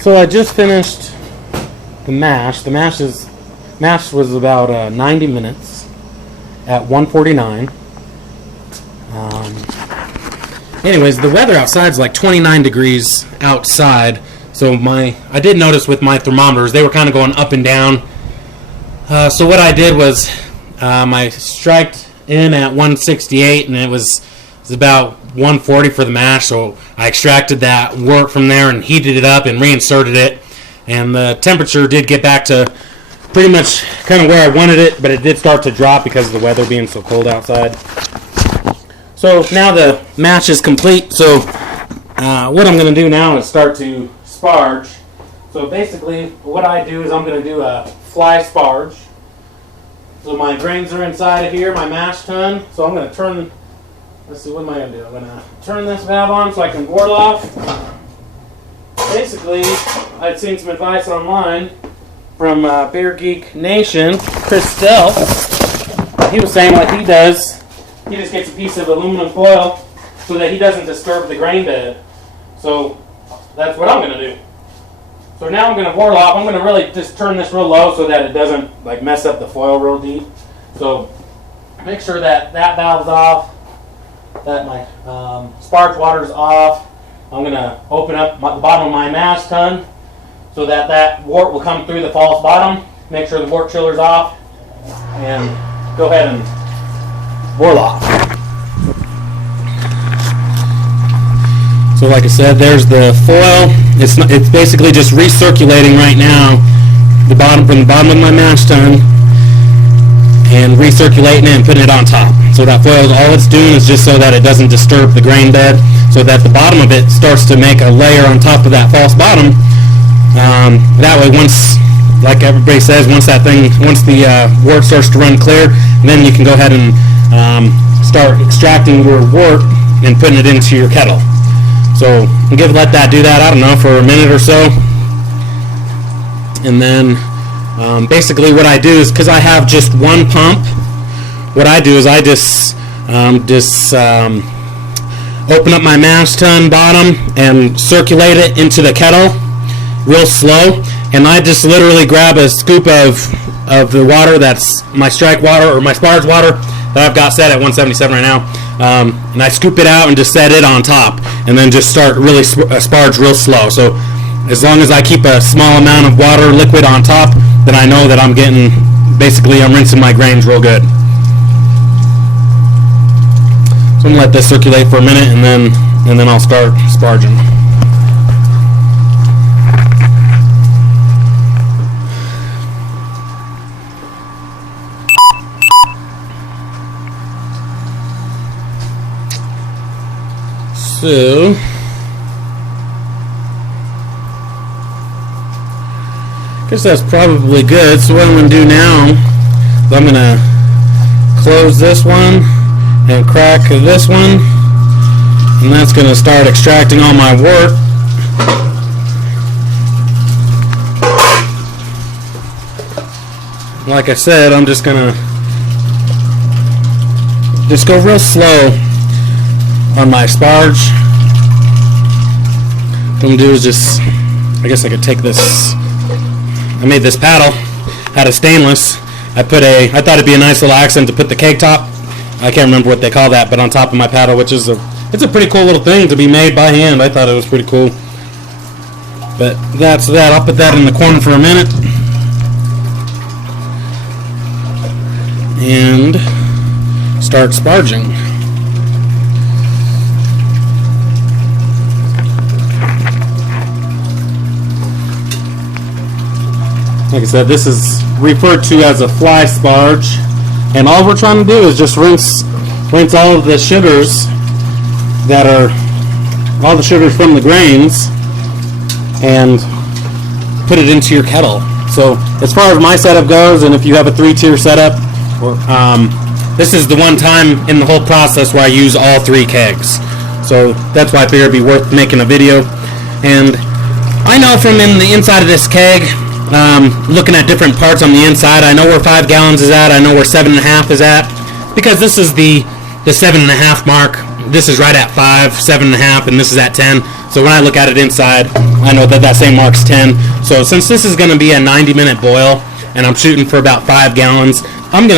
So I just finished the mash. The mash was about 90 minutes at 149. Anyways, the weather outside is like 29 degrees outside. So I did notice with my thermometers, they were kind of going up and down. So what I did was I striked in at 168, and it was about 140 for the mash. So I extracted that wort from there and heated it up and reinserted it. And the temperature did get back to pretty much kind of where I wanted it, but it did start to drop because of the weather being so cold outside. So now the mash is complete. So what I'm going to do now is start to sparge. So basically what I do is I'm going to do a fly sparge. So my grains are inside of here, my mash tun. So I'm going to turn, let's see, what am I going to do? I'm going to turn this valve on so I can ward off. Basically, I'd seen some advice online from Beer Geek Nation, Chris Stell. He was saying what he does, he just gets a piece of aluminum foil so that he doesn't disturb the grain bed. So that's what I'm going to do. So now I'm going to ward off. I'm going to really just turn this real low so that it doesn't like mess up the foil real deep. So make sure that that valve's off, that my sparge water's off. I'm going to open up the bottom of my mash tun so that that wort will come through the false bottom. Make sure the wort chiller's off, and go ahead and ward off. So like I said, there's the foil. It's basically just recirculating right now from the bottom of my mash tun and recirculating it and putting it on top. So that foil, all it's doing is just so that it doesn't disturb the grain bed, so that the bottom of it starts to make a layer on top of that false bottom. That way, once, like everybody says, once the wort starts to run clear, then you can go ahead and start extracting your wort and putting it into your kettle. So let that do that, I don't know, for a minute or so. And then basically what I do is, because I have just one pump, what I do is I just open up my mash tun bottom and circulate it into the kettle real slow. And I just literally grab a scoop of the water that's my strike water or my sparge water that I've got set at 177 right now. And I scoop it out and just set it on top, and then just start really sparge real slow. So as long as I keep a small amount of water liquid on top, then I know that I'm rinsing my grains real good. So I'm gonna let this circulate for a minute, and then I'll start sparging. So I guess that's probably good. So what I'm going to do now is I'm going to close this one and crack this one, and that's going to start extracting all my wort. Like I said, I'm just going to go real slow on my sparge. What I'm going to do is just, I guess I could take this, I made this paddle out of stainless. I thought it'd be a nice little accent to put the keg top, I can't remember what they call that, but on top of my paddle, which is it's a pretty cool little thing to be made by hand. I thought it was pretty cool. But that's that. I'll put that in the corner for a minute. And start sparging. Like I said, this is referred to as a fly sparge, and all we're trying to do is just rinse all of the sugars all the sugars from the grains, and put it into your kettle. So as far as my setup goes, and if you have a 3-tier setup, this is the one time in the whole process where I use all 3 kegs. So that's why I figured it'd be worth making a video. And I know from in the inside of this keg, looking at different parts on the inside, I know where 5 gallons is at, I know where 7.5 is at, because this is the 7.5 mark this is right at 5, 7.5, and this is at 10. So when I look at it inside, I know that that same mark's 10. So since this is going to be a 90-minute boil, and I'm shooting for about 5 gallons, I'm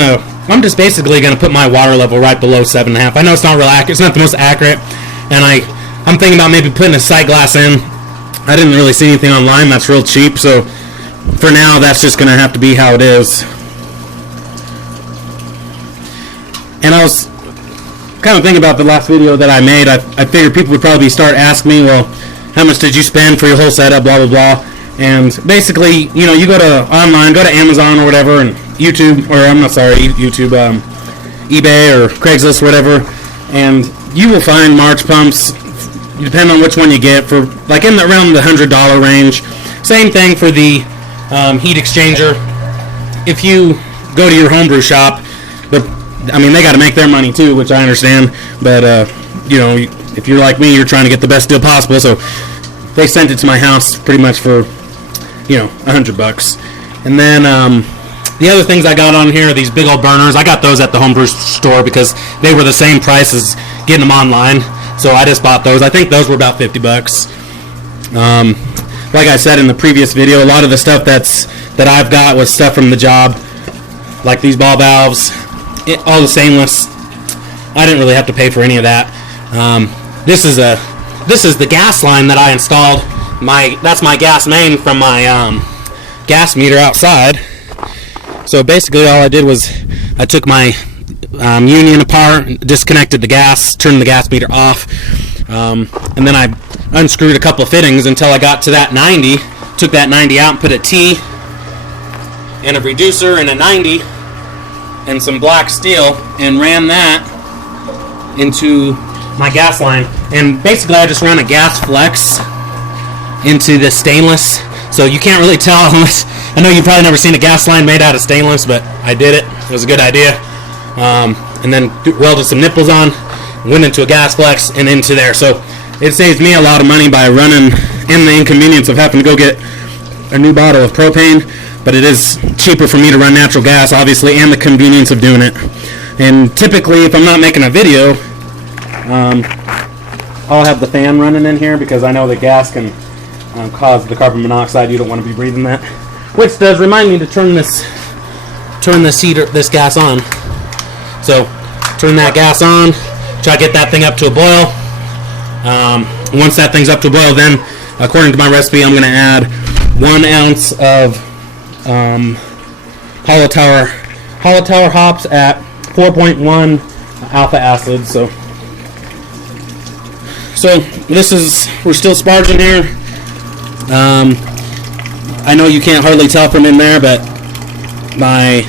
just basically going to put my water level right below 7.5. I know it's not real accurate. It's not the most accurate, and I'm thinking about maybe putting a sight glass in. I didn't really see anything online that's real cheap, so for now that's just going to have to be how it is. And I was kind of thinking about the last video that I made. I figured people would probably start asking me, well, how much did you spend for your whole setup, blah, blah, blah. And basically, you know, you go to online, go to Amazon or whatever, and YouTube, or I'm not sorry, YouTube, eBay or Craigslist or whatever, and you will find March pumps, depending on which one you get, for like in around the $100 range. Same thing for the heat exchanger. If you go to your homebrew shop, they got to make their money too, which I understand, but you know, if you're like me, you're trying to get the best deal possible, so they sent it to my house pretty much for, you know, $100. And then the other things I got on here are these big old burners. I got those at the homebrew store because they were the same price as getting them online, so I just bought those. I think those were about $50. Like I said in the previous video, a lot of the stuff that I've got was stuff from the job, like these ball valves, all the stainless. I didn't really have to pay for any of that. This is the gas line that I installed. That's my gas main from my gas meter outside. So basically all I did was I took my union apart, disconnected the gas, turned the gas meter off, and then I unscrewed a couple of fittings until I got to that 90, took that 90 out and put a T and a reducer and a 90 and some black steel and ran that into my gas line. And basically I just run a gas flex into the stainless, so you can't really tell unless, I know you've probably never seen a gas line made out of stainless, but I did it. It was a good idea. And then welded some nipples on, went into a gas flex and into there. So it saves me a lot of money by running in the inconvenience of having to go get a new bottle of propane, but it is cheaper for me to run natural gas, obviously, and the convenience of doing it. And typically, if I'm not making a video, I'll have the fan running in here because I know that gas can cause the carbon monoxide. You don't want to be breathing that. Which does remind me to turn this this gas on. So turn that gas on, try to get that thing up to a boil. Once that thing's up to a boil, then according to my recipe, I'm going to add 1 ounce of hollow tower hops at 4.1 alpha acid. So we're still sparging here. I know you can't hardly tell from in there, but my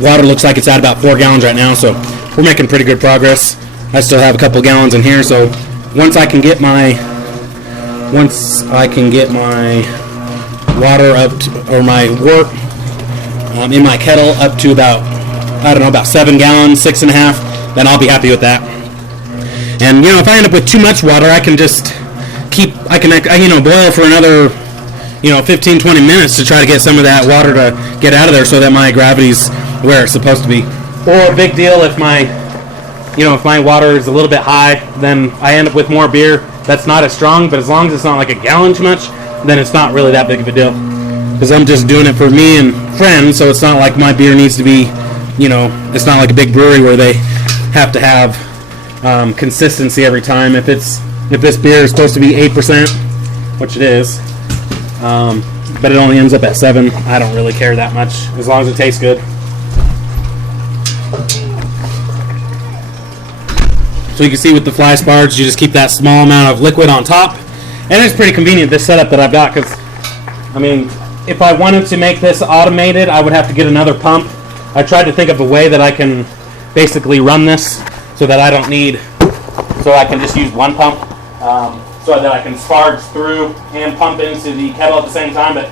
water looks like it's at about 4 gallons right now, so we're making pretty good progress. I still have a couple gallons in here, so once I can get my water up to, or my wort in my kettle up to about 7 gallons, 6.5, then I'll be happy with that. And you know, if I end up with too much water, I can boil for another 15-20 minutes to try to get some of that water to get out of there so that my gravity's where it's supposed to be. Or a big deal if my water is a little bit high, then I end up with more beer that's not as strong, but as long as it's not like a gallon too much, then it's not really that big of a deal. Because I'm just doing it for me and friends, so it's not like my beer needs to be, it's not like a big brewery where they have to have consistency every time. If this beer is supposed to be 8%, which it is, but it only ends up at 7, I don't really care that much, as long as it tastes good. So you can see with the fly sparge, you just keep that small amount of liquid on top. And it's pretty convenient, this setup that I've got, because, if I wanted to make this automated, I would have to get another pump. I tried to think of a way that I can basically run this so that I can just use one pump, so that I can sparge through and pump into the kettle at the same time, but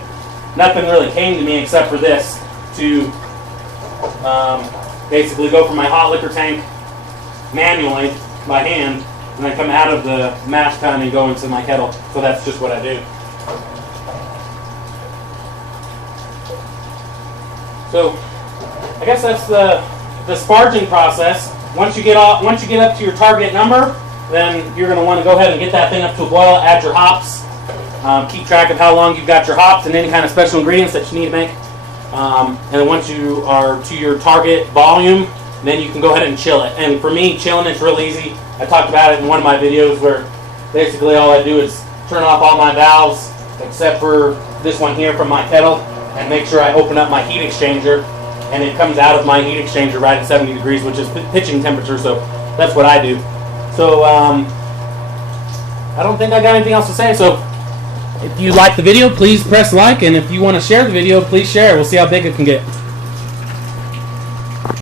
nothing really came to me except for this, to basically go from my hot liquor tank manually by hand, and then come out of the mash tun and go into my kettle. So that's just what I do. So I guess that's the sparging process. Once you get up to your target number, then you're going to want to go ahead and get that thing up to a boil, add your hops, keep track of how long you've got your hops and any kind of special ingredients that you need to make. And then once you are to your target volume, then you can go ahead and chill it. And for me, chilling it's real easy. I talked about it in one of my videos where basically all I do is turn off all my valves except for this one here from my kettle and make sure I open up my heat exchanger, and it comes out of my heat exchanger right at 70 degrees, which is pitching temperature, so that's what I do. So I don't think I got anything else to say. So if you like the video, please press like, and if you want to share the video, please share. We'll see how big it can get.